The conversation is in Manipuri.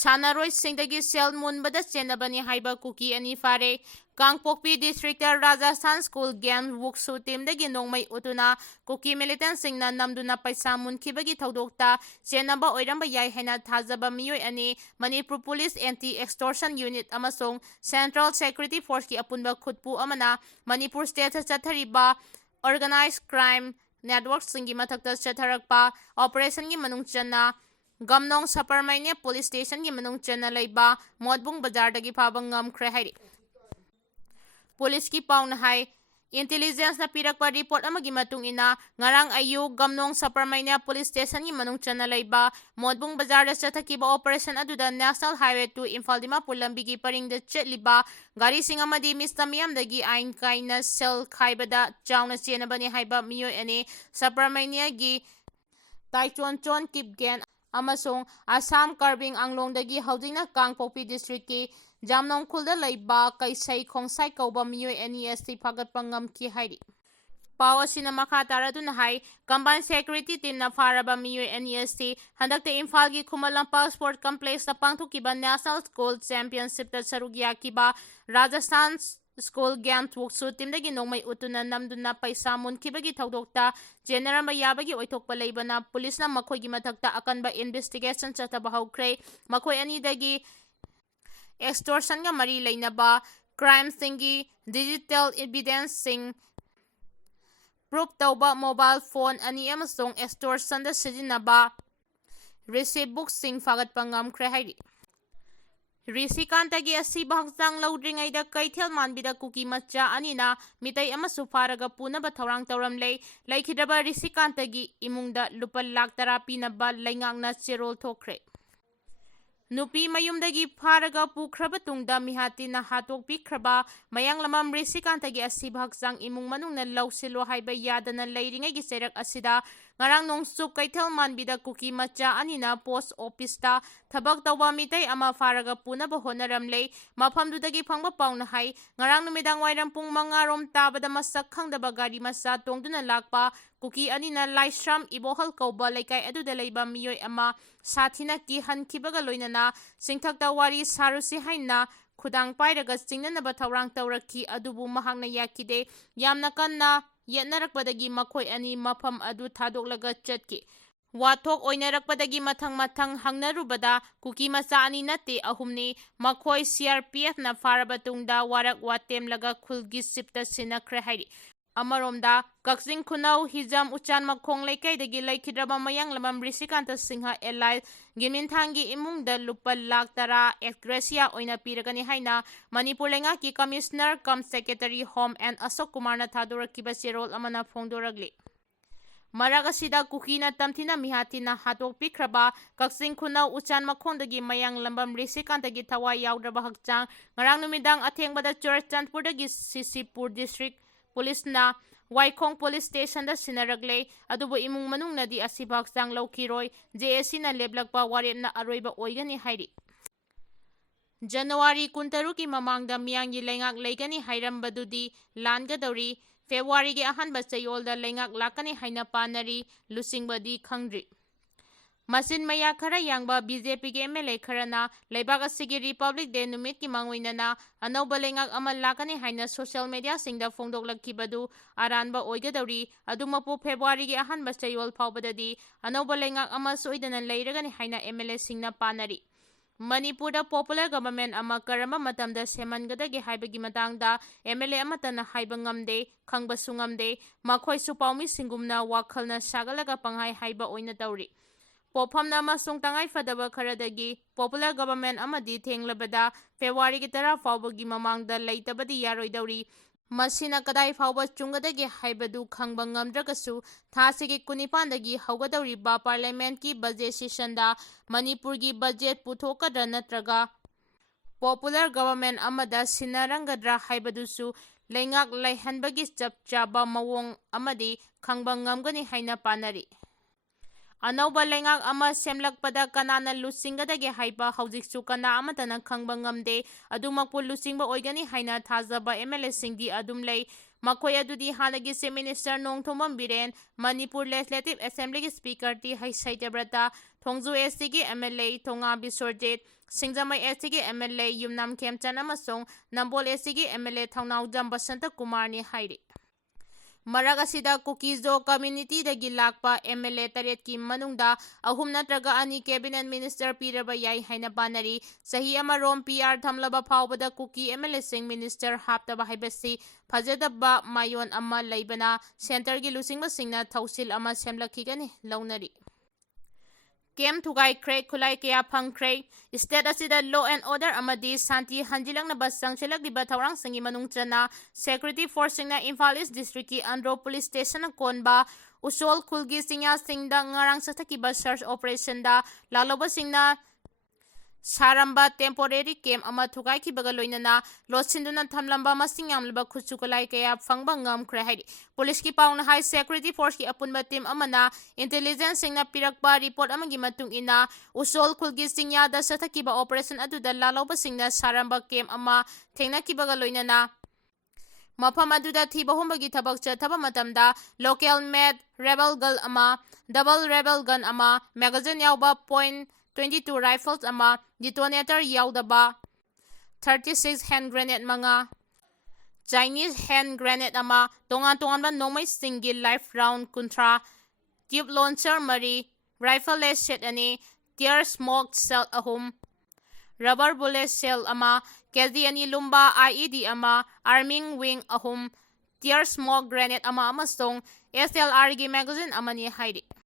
ꯁꯥꯟꯅꯔꯣꯏꯁꯤꯡꯗꯒꯤ ꯁꯦꯜ ꯃꯨꯟꯕꯗ ꯆꯦꯟꯅꯕꯅꯤ ꯍꯥꯏꯕ ꯀꯨꯀꯤ ꯑꯅꯤ ꯐꯥꯔꯦ꯫ ꯀꯥꯡꯄꯣꯛꯄꯤ ꯗꯤꯁꯇ꯭ꯔꯤꯛꯇ ꯔꯥꯖꯁꯊꯥꯟ ꯁ꯭ꯀꯨꯜ ꯒꯦꯝ ꯋꯨꯛꯁꯨ ꯇꯤꯝꯗꯒꯤ ꯅꯣꯡꯃꯩ ꯎꯠꯇꯨꯅ ꯀꯨꯀꯤ ꯃꯤꯂꯤꯇꯦꯟꯠꯁꯤꯡꯅ ꯅꯝꯗꯨꯅ ꯄꯩꯁꯥ ꯃꯨꯟꯈꯤꯕꯒꯤ ꯊꯧꯗꯣꯛꯇ ꯆꯦꯟꯅꯕ ꯑꯣꯏꯔꯝꯕ ꯌꯥꯏ ꯍꯥꯏꯅ ꯊꯥꯖꯕ ꯃꯤꯑꯣꯏ ꯑꯅꯤ ꯃꯅꯤꯄꯨꯔ ꯄꯨꯂꯤꯁ ꯑꯦꯟꯇꯤ ꯑꯦꯛꯁꯇꯣꯔꯁꯟ ꯌꯨꯅꯤꯠ ꯑꯃꯁꯨꯡ ꯁꯦꯟꯇ꯭ꯔꯦꯜ ꯁꯦꯀ꯭ꯌꯨꯔꯤꯇꯤ ꯐꯣꯔꯁꯀꯤ ꯑꯄꯨꯟꯕ ꯈꯨꯠꯄꯨ ꯑꯃꯅ ꯃꯅꯤꯄꯨꯔ ꯁ꯭ꯇꯦꯠꯇ ꯆꯠꯊꯔꯤꯕ ꯑꯣꯔꯒꯅꯥꯏꯖ ꯀ꯭ꯔꯥꯏꯝ ꯅꯦꯠꯋꯥꯔꯛꯁꯤꯡꯒꯤ ꯃꯊꯛꯇ ꯆꯠꯊꯔꯛꯄ ꯑꯣꯄꯔꯦꯁꯟꯒꯤ ꯃꯅꯨꯡ ꯆꯟꯅ ꯒꯝꯅꯣꯡ ꯁꯄꯔ ꯃꯩꯅꯦ ꯄꯨꯂꯤꯁ ꯁ꯭ꯇꯦꯁꯟꯒꯤ ꯃꯅꯨꯡ ꯆꯟꯅ ꯂꯩꯕ ꯃꯣꯠꯕꯨꯡ ꯕꯖꯥꯔꯗꯒꯤ ꯐꯥꯕ ꯉꯝꯈ꯭ꯔꯦ ꯍꯥꯏꯔꯤ꯫ ꯄꯨꯂꯤꯁꯀꯤ ꯄꯥꯎꯅ ꯍꯥꯏ ꯏꯟꯇꯦꯂꯤꯖꯦꯟꯁꯅ ꯄꯤꯔꯛꯄ ꯔꯤꯄꯣꯔꯠ ꯑꯃꯒꯤ ꯃꯇꯨꯡ ꯏꯟꯅ ꯉꯔꯥꯡ ꯑꯌꯨꯛ ꯒꯝꯅꯣꯡ ꯁꯄꯔ ꯃꯩꯅꯦ ꯄꯨꯂꯤꯁ ꯁ꯭ꯇꯦꯁꯟꯒꯤ ꯃꯅꯨꯡ ꯆꯟꯅ ꯂꯩꯕ ꯃꯣꯠꯕꯨꯡ ꯕꯖꯥꯔꯗ ꯆꯠꯊꯈꯤꯕ ꯑꯣꯄꯔꯦꯁꯟ ꯑꯗꯨꯗ ꯅꯦꯁꯅꯦꯜ ꯍꯥꯏꯋꯦ 2 ꯏꯝꯐꯥꯜ ꯗꯤꯃꯥꯄꯨꯔ ꯂꯝꯕꯤꯒꯤ ꯄꯔꯤꯡꯗ ꯆꯠꯂꯤꯕ ꯒꯥꯔꯤꯁꯤꯡ ꯑꯃꯗꯤ ꯃꯤꯁꯇ ꯃꯤꯌꯥꯝꯗꯒꯤ ꯑꯥꯏꯟ ꯀꯥꯏꯅ ꯁꯦꯜ ꯈꯥꯏꯕꯗ ꯆꯥꯎꯅ ꯆꯦꯟꯅꯕꯅꯤ ꯍꯥꯏꯕ ꯃꯤꯑꯣꯏ ꯑꯅꯤ ꯁꯄꯔ ꯃꯩꯅꯦꯒꯤ ꯇꯥꯏꯆꯣꯟꯆꯣꯟ ꯀꯤꯞꯒꯦꯟ ꯑꯃꯁꯨꯡ ꯑꯁꯥꯝ ꯀꯔꯕꯤꯡ ꯑꯪꯂꯣꯡꯗꯒꯤ ꯍꯧꯖꯤꯛꯅ ꯀꯥꯡꯄꯣꯛꯄꯤ ꯗꯤꯁꯇ꯭ꯔꯤꯛꯀꯤ ꯖꯥꯝꯅꯣꯡꯈꯨꯜꯗ ꯂꯩꯕ ꯀꯩꯁꯩ ꯈꯣꯡꯁꯥꯏ ꯀꯧꯕ ꯃꯤꯑꯣꯏ ꯑꯅꯤ ꯑꯁꯤ ꯐꯥꯒꯠꯄ ꯉꯝꯈꯤ ꯍꯥꯏꯔꯤ꯫ ꯄꯥꯎ ꯑꯁꯤꯅ ꯃꯈꯥ ꯇꯥꯔꯗꯨꯅ ꯍꯥꯏ ꯀꯝꯕꯥꯏꯟ ꯁꯦꯀ꯭ꯌꯨꯔꯤꯇꯤ ꯇꯤꯝꯅ ꯐꯥꯔꯕ ꯃꯤꯑꯣꯏ ꯑꯅꯤ ꯑꯁꯤ ꯍꯟꯗꯛꯇ ꯏꯝꯐꯥꯜꯒꯤ ꯈꯨꯃꯟ ꯂꯝꯄꯥꯛ ꯁ꯭ꯄꯣꯔꯠ ꯀꯝꯄ꯭ꯂꯦꯛꯁꯇ ꯄꯥꯡꯊꯣꯛꯈꯤꯕ ꯅꯦꯁꯅꯦꯜ ꯁ꯭ꯀꯨꯜ ꯆꯦꯝꯄꯤꯌꯟꯁꯤꯞꯇ ꯁꯔꯨꯛ ꯌꯥꯈꯤꯕ ꯔꯥꯖꯁꯊꯥꯟ ꯁ꯭ꯀꯨꯜ ꯒꯦꯝ ꯋꯨꯛꯁꯨ ꯇꯤꯝꯗꯒꯤ ꯅꯣꯡꯃꯩ ꯎꯠꯇꯨꯅ ꯅꯝꯗꯨꯅ ꯄꯩꯁꯥ ꯃꯨꯟꯈꯤꯕꯒꯤ ꯊꯧꯗꯣꯛꯇ ꯆꯦꯟꯅꯔꯝꯕ ꯌꯥꯕꯒꯤ ꯑꯣꯏꯊꯣꯛꯄ ꯂꯩꯕꯅ ꯄꯨꯂꯤꯁꯅ ꯃꯈꯣꯏꯒꯤ ꯃꯊꯛꯇ ꯑꯀꯟꯕ ꯏꯟꯚꯦꯁꯇꯤꯒꯦꯁꯟ ꯆꯠꯊꯕ ꯍꯧꯈ꯭ꯔꯦ꯫ ꯃꯈꯣꯏ ꯑꯅꯤꯗꯒꯤ ꯑꯦꯛꯁꯇꯣꯔꯁꯟꯒ ꯃꯔꯤ ꯂꯩꯅꯕ ꯀ꯭ꯔꯥꯏꯝꯁꯤꯡꯒꯤ ꯗꯤꯖꯤꯇꯦꯜ ꯏꯚꯤꯗꯦꯟꯁꯁꯤꯡ, ꯄ꯭ꯔꯨꯞ ꯇꯧꯕ ꯃꯣꯕꯥꯏꯜ ꯐꯣꯟ ꯑꯅꯤ ꯑꯃꯁꯨꯡ ꯑꯦꯛꯁꯇꯣꯔꯁꯟꯗ ꯁꯤꯖꯤꯟꯅꯕ ꯔꯤꯁꯤꯞ ꯕꯨꯛꯁꯤꯡ ꯐꯥꯒꯠꯄ ꯉꯝꯈ꯭ꯔꯦ ꯍꯥꯏꯔꯤ꯫ ꯔꯤꯁꯤꯀꯥꯟꯇꯒꯤ ꯑꯁꯤꯕ ꯍꯛꯆꯥꯡ ꯂꯧꯗ꯭ꯔꯤꯉꯩꯗ ꯀꯩꯊꯦꯜ ꯃꯥꯟꯕꯤꯗ ꯀꯨꯀꯤ ꯃꯆꯥ ꯑꯅꯤꯅ ꯃꯤꯇꯩ ꯑꯃꯁꯨ ꯐꯥꯔꯒ ꯄꯨꯅꯕ ꯊꯧꯔꯥꯡ ꯇꯧꯔꯝꯂꯦ꯫ ꯂꯩꯈꯤꯗ꯭ꯔꯕ ꯔꯤꯁꯤꯀꯥꯟꯇꯒꯤ ꯏꯃꯨꯡꯗ ꯂꯨꯄꯥ ꯂꯥꯈ 10 ꯄꯤꯅꯕ ꯂꯩꯉꯥꯛꯅ ꯆꯦꯔꯣꯜ ꯊꯣꯛꯈ꯭ꯔꯦ꯫ ꯅꯨꯄꯤ ꯃꯌꯨꯝꯗꯒꯤ ꯐꯥꯔꯒ ꯄꯨꯈ꯭ꯔꯕ ꯇꯨꯡꯗ ꯃꯤꯍꯥꯠꯇꯤꯅ ꯍꯥꯠꯇꯣꯛꯄꯤꯈ꯭ꯔꯕ ꯃꯌꯥꯡꯂꯝꯕꯝ ꯔꯤꯁꯤꯀꯥꯟꯇꯒꯤ ꯑꯁꯤꯕ ꯍꯛꯆꯥꯡ ꯏꯃꯨꯡ ꯃꯅꯨꯡꯅ ꯂꯧꯁꯤꯜꯂꯣ ꯍꯥꯏꯕ ꯌꯥꯗꯅ ꯂꯩꯔꯤꯉꯩꯒꯤ ꯆꯩꯔꯛ ꯑꯁꯤꯗ ꯉꯔꯥꯡ ꯅꯣꯡꯆꯨꯞ ꯀꯩꯊꯦꯜ ꯃꯥꯟꯕꯤꯗ ꯀꯨꯀꯤ ꯃꯆꯥ ꯑꯅꯤꯅ ꯄꯣꯁꯠ ꯑꯣꯐꯤꯁꯇ ꯊꯕꯛ ꯇꯧꯕ ꯃꯤꯇꯩ ꯑꯃ ꯐꯥꯔꯒ ꯄꯨꯅꯕ ꯍꯣꯠꯅꯔꯝꯂꯦ꯫ ꯃꯐꯝꯗꯨꯗꯒꯤ ꯐꯪꯕ ꯄꯥꯎꯅ ꯍꯥꯏ ꯉꯔꯥꯡ ꯅꯨꯃꯤꯗꯥꯡꯋꯥꯏꯔꯝ ꯄꯨꯡ 5 ꯔꯣꯝ ꯇꯥꯕꯗ ꯃꯁꯛ ꯈꯪꯗꯕ ꯒꯥꯔꯤ ꯃꯆꯥ ꯇꯣꯡꯗꯨꯅ ꯂꯥꯛꯄ ꯀꯨꯀꯤ ꯑꯅꯤꯅ ꯂꯥꯏꯁ꯭ꯔꯝ ꯏꯕꯣꯍꯜ ꯀꯧꯕ ꯂꯩꯀꯥꯏ ꯑꯗꯨꯗ ꯂꯩꯕ ꯃꯤꯑꯣꯏ ꯑꯃ ꯁꯥꯊꯤꯅ ꯀꯤꯍꯟꯈꯤꯕꯒ ꯂꯣꯏꯅꯅ ꯆꯤꯡꯊꯛꯇ ꯋꯥꯔꯤ ꯁꯥꯔꯨꯁꯤ ꯍꯥꯏꯅ ꯈꯨꯗꯥꯡ ꯄꯥꯏꯔꯒ ꯆꯤꯡꯅꯅꯕ ꯊꯧꯔꯥꯡ ꯇꯧꯔꯛꯈꯤ ꯑꯗꯨꯕꯨ ꯃꯍꯥꯛꯅ ꯌꯥꯈꯤꯗꯦ꯫ ꯌꯥꯝꯅ ꯀꯟꯅ ꯌꯦꯠꯅꯔꯛꯄꯗꯒꯤ ꯃꯈꯣꯏ ꯑꯅꯤ ꯃꯐꯝ ꯑꯗꯨ ꯊꯥꯗꯣꯛꯂꯒ ꯆꯠꯈꯤ꯫ ꯋꯥꯊꯣꯛ ꯑꯣꯏꯅꯔꯛꯄꯗꯒꯤ ꯃꯊꯪ ꯍꯪꯅꯔꯨꯕꯗ ꯀꯨꯀꯤ ꯃꯆꯥ ꯑꯅꯤ ꯅꯠꯇꯦ 3ꯅꯤ꯫ ꯃꯈꯣꯏ ꯁꯤꯑꯥꯔꯄꯤꯑꯦꯐꯅ ꯐꯥꯔꯕ ꯇꯨꯡꯗ ꯋꯥꯔꯛ ꯋꯥꯇꯦꯝꯂꯒ ꯈꯨꯜꯒꯤ ꯆꯤꯞꯇ ꯁꯤꯟꯅꯈ꯭ꯔꯦ ꯍꯥꯏꯔꯤ꯫ ꯑꯃꯔꯣꯝꯗ ꯀꯛꯆꯤꯡ ꯈꯨꯅꯧ ꯍꯤꯖꯝ ꯎꯆꯥꯟꯃꯈꯣꯡ ꯂꯩꯀꯥꯏꯗꯒꯤ ꯂꯩꯈꯤꯗ꯭ꯔꯕ ꯃꯌꯥꯡꯂꯝꯕꯝ ꯔꯤꯁꯤꯀꯥꯟꯇ ꯁꯤꯡꯍ ꯑꯦꯂꯥꯏ ꯒꯤꯃꯤꯟꯊꯥꯡꯒꯤ ꯏꯃꯨꯡꯗ ꯂꯨꯄꯥ ꯂꯥꯈ 10 ꯑꯦꯛꯁꯒ꯭ꯔꯦꯁꯤꯌꯥ ꯑꯣꯏꯅ ꯄꯤꯔꯒꯅꯤ ꯍꯥꯏꯅ ꯃꯅꯤꯄꯨꯔ ꯂꯩꯉꯥꯛꯀꯤ commissioner cum secretary home N Ashok ꯀꯨꯃꯥꯔꯅ ꯊꯥꯗꯣꯔꯛꯈꯤꯕ ꯆꯦꯔꯣꯜ ꯑꯃꯅ ꯐꯣꯡꯗꯣꯔꯛꯂꯤ꯫ ꯃꯔꯛ ꯑꯁꯤꯗ ꯀꯨꯀꯤꯅ ꯇꯝꯊꯤꯅ ꯃꯤꯍꯥꯠꯇꯤꯅ ꯍꯥꯠꯇꯣꯛꯄꯤꯈ꯭ꯔꯕ ꯀꯛꯆꯤꯡ ꯈꯨꯅꯧ ꯎꯆꯥꯟꯃꯈꯣꯡꯗꯒꯤ ꯃꯌꯥꯡꯂꯝꯕꯝ ꯔꯤꯁꯤꯀꯥꯟꯇꯒꯤ ꯊꯋꯥꯏ ꯌꯥꯎꯗ꯭ꯔꯕ ꯍꯛꯆꯥꯡ ꯉꯔꯥꯡ ꯅꯨꯃꯤꯗꯥꯡ ꯑꯊꯦꯡꯕꯗ ꯆꯨꯔꯆꯥꯟꯄꯨꯔꯗꯒꯤ ꯁꯤꯁꯤꯄꯨꯔ ꯗꯤꯁꯇ꯭ꯔꯤꯛ ꯄꯨꯂꯤꯁꯅ ꯋꯥꯏꯈꯣꯡ ꯄꯨꯂꯤꯁ ꯁ꯭ꯇꯦꯁꯟꯗ ꯁꯤꯟꯅꯔꯛꯂꯦ꯫ ꯑꯗꯨꯕꯨ ꯏꯃꯨꯡ ꯃꯅꯨꯡꯅꯗꯤ ꯑꯁꯤꯕ ꯍꯛꯆꯥꯡ ꯂꯧꯈꯤꯔꯣꯏ꯫ ꯖꯦꯑꯦꯁꯤꯅ ꯂꯦꯞꯂꯛꯄ ꯋꯥꯔꯦꯞꯅ ꯑꯔꯣꯏꯕ ꯑꯣꯏꯒꯅꯤ ꯍꯥꯏꯔꯤ꯫ ꯖꯅꯨꯋꯥꯔꯤ 13ꯀꯤ ꯃꯃꯥꯡꯗ ꯃꯤꯌꯥꯝꯒꯤ ꯂꯩꯉꯥꯛ ꯂꯩꯒꯅꯤ ꯍꯥꯏꯔꯝꯕꯗꯨꯗꯤ ꯂꯥꯟꯒꯗꯧꯔꯤ꯫ ꯐꯦꯕ꯭ꯔꯨꯋꯥꯔꯤꯒꯤ ꯑꯍꯥꯟꯕ ꯆꯌꯣꯜꯗ ꯂꯩꯉꯥꯛ ꯂꯥꯛꯀꯅꯤ ꯍꯥꯏꯅ ꯄꯥꯅꯔꯤ꯫ ꯂꯨꯆꯤꯡꯕꯗꯤ ꯈꯪꯗ꯭ꯔꯤ꯫ ꯃꯆꯤꯟ ꯃꯌꯥ ꯈꯔ ꯌꯥꯡꯕ ꯕꯤꯖꯦꯄꯤꯒꯤ ꯑꯦꯝ.ꯑꯦꯜ.ꯑꯦ ꯈꯔꯅ ꯂꯩꯕꯥꯛ ꯑꯁꯤꯒꯤ ꯔꯤꯄꯕ꯭ꯂꯤꯛ ꯗꯦ ꯅꯨꯃꯤꯠꯀꯤ ꯃꯥꯡꯑꯣꯏꯅꯅ ꯑꯅꯧꯕ ꯂꯩꯉꯥꯛ ꯑꯃ ꯂꯥꯛꯀꯅꯤ ꯍꯥꯏꯅ ꯁꯣꯁꯤꯌꯦꯜ ꯃꯤꯗꯤꯌꯥꯁꯤꯡꯗ ꯐꯣꯡꯗꯣꯛꯂꯛꯈꯤꯕꯗꯨ ꯑꯔꯥꯟꯕ ꯑꯣꯏꯒꯗꯧꯔꯤ꯫ ꯑꯗꯨꯃꯛꯄꯨ ꯐꯦꯕ꯭ꯔꯨꯋꯥꯔꯤꯒꯤ ꯑꯍꯥꯟꯕ ꯆꯌꯣꯜ ꯐꯥꯎꯕꯗꯗꯤ ꯑꯅꯧꯕ ꯂꯩꯉꯥꯛ ꯑꯃ ꯁꯣꯏꯗꯅ ꯂꯩꯔꯒꯅꯤ ꯍꯥꯏꯅ ꯑꯦꯝ.ꯑꯦꯜ.ꯑꯦꯁꯤꯡꯅ ꯄꯥꯅꯔꯤ꯫ ꯃꯅꯤꯄꯨꯔꯗ ꯄꯣꯄꯨꯂꯔ ꯒꯚꯔꯟꯃꯦꯟꯠ ꯑꯃ ꯀꯔꯝꯕ ꯃꯇꯝꯗ ꯁꯦꯝꯍꯟꯒꯗꯒꯦ ꯍꯥꯏꯕꯒꯤ ꯃꯇꯥꯡꯗ ꯑꯦꯝ.ꯑꯦꯜ.ꯑꯦ ꯑꯃꯠꯇꯅ ꯍꯥꯏꯕ ꯉꯝꯗꯦ, ꯈꯪꯕꯁꯨ ꯉꯝꯗꯦ꯫ ꯃꯈꯣꯏꯁꯨ ꯄꯥꯎꯃꯤꯁꯤꯡꯒꯨꯝꯅ ꯋꯥꯈꯜꯅ ꯁꯥꯒꯠꯂꯒ ꯄꯪꯍꯥꯏ ꯍꯥꯏꯕ ꯑꯣꯏꯅ ꯇꯧꯔꯤ꯫ ꯄꯣꯠꯐꯝꯅ ꯑꯃꯁꯨꯡ ꯇꯉꯥꯏꯐꯗꯕ ꯈꯔꯗꯒꯤ ꯄꯣꯄꯨꯂꯔ ꯒꯚꯔꯟꯃꯦꯟꯠ ꯑꯃꯗꯤ ꯊꯦꯡꯂꯕꯗ ꯐꯦꯕ꯭ꯔꯨꯋꯥꯔꯤꯒꯤ 10 ꯐꯥꯎꯕꯒꯤ ꯃꯃꯥꯡꯗ ꯂꯩꯇꯕꯗꯤ ꯌꯥꯔꯣꯏꯗꯧꯔꯤ꯫ ꯃꯁꯤꯅ ꯀꯗꯥꯏ ꯐꯥꯎꯕ ꯆꯨꯝꯒꯗꯒꯦ ꯍꯥꯏꯕꯗꯨ ꯈꯪꯕ ꯉꯝꯗ꯭ꯔꯒꯁꯨ ꯊꯥꯁꯤꯒꯤ 19ꯗꯒꯤ ꯍꯧꯒꯗꯧꯔꯤꯕ ꯄꯥꯔꯂꯤꯌꯥꯃꯦꯟꯠꯀꯤ ꯕꯖꯦꯠ ꯁꯦꯁꯟꯗ ꯃꯅꯤꯄꯨꯔꯒꯤ ꯕꯖꯦꯠ ꯄꯨꯊꯣꯛꯀꯗ꯭ꯔꯥ ꯅꯠꯇ꯭ꯔꯒ ꯄꯣꯄꯨꯂꯔ ꯒꯚꯔꯟꯃꯦꯟꯠ ꯑꯃꯗ ꯁꯤꯟꯅꯔꯝꯒꯗ꯭ꯔꯥ ꯍꯥꯏꯕꯗꯨꯁꯨ ꯂꯩꯉꯥꯛ ꯂꯩꯍꯟꯕꯒꯤ ꯆꯞ ꯆꯥꯕ ꯃꯑꯣꯡ ꯑꯃꯗꯤ ꯈꯪꯕ ꯉꯝꯒꯅꯤ ꯍꯥꯏꯅ ꯄꯥꯅꯔꯤ꯫ ꯑꯅꯧꯕ ꯂꯩꯉꯥꯛ ꯑꯃ ꯁꯦꯝꯂꯛꯄꯗ ꯀꯅꯥꯅ ꯂꯨꯆꯤꯡꯒꯗꯒꯦ ꯍꯥꯏꯕ ꯍꯧꯖꯤꯛꯁꯨ ꯀꯅꯥ ꯑꯃꯠꯇꯅ ꯈꯪꯕ ꯉꯝꯗꯦ꯫ ꯑꯗꯨꯃꯛꯄꯨ ꯂꯨꯆꯤꯡꯕ ꯑꯣꯏꯒꯅꯤ ꯍꯥꯏꯅ ꯊꯥꯖꯕ ꯑꯦꯝ.ꯑꯦꯜ.ꯑꯦꯁꯤꯡꯗꯤ ꯑꯗꯨꯝ ꯂꯩ꯫ ꯃꯈꯣꯏ ꯑꯗꯨꯗꯤ ꯍꯥꯟꯅꯒꯤ Chief Minister Nongthombam Biren, Manipur Legislative Assemblyꯒꯤ Speaker ꯇꯤ ꯁꯩꯇ꯭ꯌꯕ꯭ꯔꯇ, ꯊꯣꯡꯖꯨ SCꯒꯤ MLA ꯊꯣꯉꯥ ꯕꯤꯁ꯭ꯋꯔꯖꯤꯠ, ꯁꯤꯡꯖꯃꯩ SCꯒꯤ MLA ꯌꯨꯝꯅꯥꯝ ꯈꯦꯝꯆꯟ ꯑꯃꯁꯨꯡ ꯅꯝꯕꯣꯜ SCꯒꯤ MLA ꯊꯧꯅꯥꯎꯖꯝ ꯕꯁꯟꯇ ꯀꯨꯃꯥꯔꯅꯤ ꯍꯥꯏꯔꯤ꯫ ꯃꯔꯛ ꯑꯁꯤꯗ ꯀꯨꯀꯤꯖꯣ ꯀꯝꯃ꯭ꯌꯨꯅꯤꯇꯤꯗꯒꯤ ꯂꯥꯛꯄ MLA 7ꯀꯤ ꯃꯅꯨꯡꯗ 3 ꯅꯠꯇ꯭ꯔꯒ 2 ꯀꯦꯕꯤꯅꯦꯠ ꯃꯤꯅꯤꯁꯇꯔ ꯄꯤꯔꯕ ꯌꯥꯏ ꯍꯥꯏꯅ ꯄꯥꯅꯔꯤ꯫ ꯆꯍꯤ ꯑꯃꯔꯣꯝ PR ꯊꯝꯂꯕ ꯐꯥꯎꯕꯗ ꯀꯨꯀꯤ MLAꯁꯤꯡ ꯃꯤꯅꯤꯁꯇꯔ ꯍꯥꯞꯇꯕ ꯍꯥꯏꯕꯁꯤ ꯐꯖꯗꯕ ꯃꯥꯌꯣꯟ ꯑꯃ ꯂꯩꯕꯅ ꯁꯦꯟꯇꯔꯒꯤ ꯂꯨꯆꯤꯡꯕꯁꯤꯡꯅ ꯊꯧꯁꯤꯜ ꯑꯃ ꯁꯦꯝꯂꯛꯈꯤꯒꯅꯤ ꯂꯧꯅꯔꯤ꯫ ꯀꯦꯝꯞ ꯊꯨꯒꯥꯏꯈ꯭ꯔꯦ, ꯈꯨꯠꯂꯥꯏ ꯀꯌꯥ ꯐꯪꯈ꯭ꯔꯦ꯫ ꯁ꯭ꯇꯦꯠ ꯑꯁꯤꯗ ꯂꯣ ꯑꯦꯟ ꯑꯣꯔꯗꯔ ꯑꯃꯗꯤ ꯁꯥꯟꯇꯤ ꯍꯟꯖꯤꯜꯂꯛꯅꯕ ꯆꯪꯁꯤꯜꯂꯛꯂꯤꯕ ꯊꯧꯔꯥꯡꯁꯤꯡꯒꯤ ꯃꯅꯨꯡ ꯆꯟꯅ ꯁꯦꯀ꯭ꯌꯨꯔꯤꯇꯤ ꯐꯣꯔꯁꯁꯤꯡꯅ ꯏꯝꯐꯥꯜ ꯏꯁ ꯗꯤꯁꯇ꯭ꯔꯤꯛꯀꯤ ꯑꯟꯗ꯭ꯔꯣ ꯄꯨꯂꯤꯁ ꯁ꯭ꯇꯦꯁꯟꯅ ꯀꯣꯟꯕ ꯎꯁꯣꯜ ꯈꯨꯜꯒꯤ ꯆꯤꯡꯌꯥꯁꯤꯡꯗ ꯉꯔꯥꯡ ꯆꯠꯊꯈꯤꯕ ꯁꯔꯆ ꯑꯣꯄꯔꯦꯁꯟꯗ ꯂꯥꯜꯍꯧꯕꯁꯤꯡꯅ ꯁꯥꯔꯝꯕ ꯇꯦꯝꯄꯣꯔꯦꯔꯤ ꯀꯦꯝꯞ ꯑꯃ ꯊꯨꯒꯥꯏꯈꯤꯕꯒ ꯂꯣꯏꯅꯅ ꯂꯣꯠꯁꯤꯟꯗꯨꯅ ꯊꯝꯂꯝꯕ ꯃꯁꯤꯡ ꯌꯥꯝꯂꯕ ꯈꯨꯠꯁꯨ ꯈꯨꯠꯂꯥꯏ ꯀꯌꯥ ꯐꯪꯕ ꯉꯝꯈ꯭ꯔꯦ ꯍꯥꯏꯔꯤ꯫ ꯄꯨꯂꯤꯁꯀꯤ ꯄꯥꯎꯅ ꯍꯥꯏ ꯁꯦꯀ꯭ꯌꯨꯔꯤꯇꯤ ꯐꯣꯔꯁꯀꯤ ꯑꯄꯨꯟꯕ ꯇꯤꯝ ꯑꯃꯅ ꯏꯟꯇꯦꯂꯤꯖꯦꯟꯁꯁꯤꯡꯅ ꯄꯤꯔꯛꯄ ꯔꯤꯄꯣꯔꯠ ꯑꯃꯒꯤ ꯃꯇꯨꯡ ꯏꯟꯅ ꯎꯁꯣꯜ ꯈꯨꯜꯒꯤ ꯆꯤꯡꯌꯥꯗ ꯆꯠꯊꯈꯤꯕ ꯑꯣꯄꯔꯦꯁꯟ ꯑꯗꯨꯗ ꯂꯥꯜꯍꯧꯕꯁꯤꯡꯅ ꯁꯥꯔꯝꯕ ꯀꯦꯝꯞ ꯑꯃ ꯊꯦꯡꯅꯈꯤꯕꯒ ꯂꯣꯏꯅꯅ ꯃꯐꯝ ꯑꯗꯨꯗ ꯊꯤꯕ ꯍꯨꯝꯕꯒꯤ ꯊꯕꯛ ꯆꯠꯊꯕ ꯃꯇꯝꯗ ꯂꯣꯀꯦꯜ ꯃꯦꯗ ꯔꯦꯕꯦꯜ ꯒꯟ ꯑꯃ, ꯗꯕꯜ ꯔꯦꯕꯦꯜ ꯒꯟ ꯑꯃ, ꯃꯦꯒꯥꯖꯤꯟ ꯌꯥꯎꯕ .22 ꯔꯥꯏꯐꯜ ꯑꯃ, ꯗꯤꯇꯣꯅꯦꯇꯔ ꯌꯥꯎꯗꯕ 36 hand grenade 5, Chinese hand grenade ꯑꯃ, ꯇꯣꯉꯥꯟ ꯇꯣꯉꯥꯟꯕ ꯅꯣꯡꯃꯩ ꯁꯤꯡꯒꯤ live round 30, tube launcher 4, rifle ꯂꯦꯁ ꯁꯦꯠ 2, tear smoke shell 3, rubber bullet shell 1, KG 2 ꯂꯨꯝꯕ IED ꯑꯃ, arming wing 3, tear smoke grenade 1 ꯑꯃꯁꯨꯡ SLRꯒꯤ ꯃꯦꯒꯥꯖꯤꯟ ꯑꯃꯅꯤ ꯍꯥꯏꯔꯤ꯫